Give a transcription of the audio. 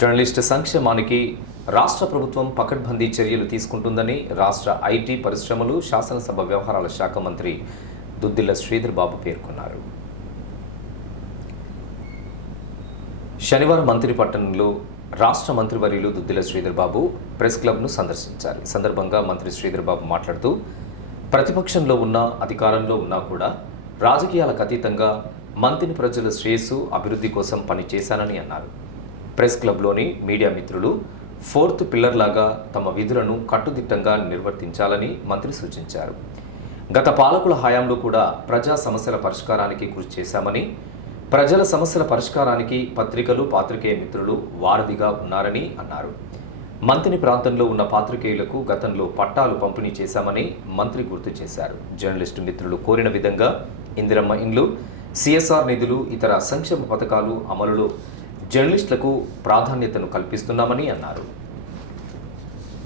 Journalist సంక్షేమానికి రాష్ట్ర ప్రభుత్వం పకడ్బందీ చర్యలు తీసుకుంటుందని రాష్ట్ర ఐటీ పరిశ్రమలు శాసనసభ వ్యవహారాల శాఖ మంత్రి దుద్దిల్ల శ్రీధర్ బాబు పేర్కొన్నారు. శనివారం మంత్రిపట్టణంలో రాష్ట్ర మంత్రివర్యులు దుద్దిల శ్రీధర్ బాబు ప్రెస్ క్లబ్ను సందర్శించారు. ఈ సందర్భంగా మంత్రి శ్రీధర్ బాబు మాట్లాడుతూ ప్రతిపక్షంలో ఉన్న అధికారంలో ఉన్నా కూడా రాజకీయాలకు అతీతంగా మంత్రిని ప్రజల శ్రేయస్సు అభివృద్ధి కోసం పనిచేశానని అన్నారు. ప్రెస్ క్లబ్లోని మీడియా మిత్రులు ఫోర్త్ పిల్లర్ లాగా తమ విధులను కట్టుదిట్టంగా నిర్వర్తించాలని మంత్రి సూచించారు. గత పాలకుల హయాంలో కూడా ప్రజా సమస్యల పరిష్కారానికి కృషి చేశామని ప్రజల సమస్యల పరిష్కారానికి పత్రికలు పాత్రికేయ మిత్రులు వారధిగా ఉన్నారని అన్నారు. మంత్రి ప్రాంతంలో ఉన్న పాత్రికేయులకు గతంలో పట్టాలు పంపిణీ చేశామని మంత్రి గుర్తు చేశారు. జర్నలిస్టు మిత్రులు కోరిన విధంగా ఇందిరమ్మ ఇండ్లు సిఎస్ఆర్ నిధులు ఇతర సంక్షేమ పథకాలు అమలులో జర్నలిస్టులకు ప్రాధాన్యతను కల్పిస్తున్నామని అన్నారు.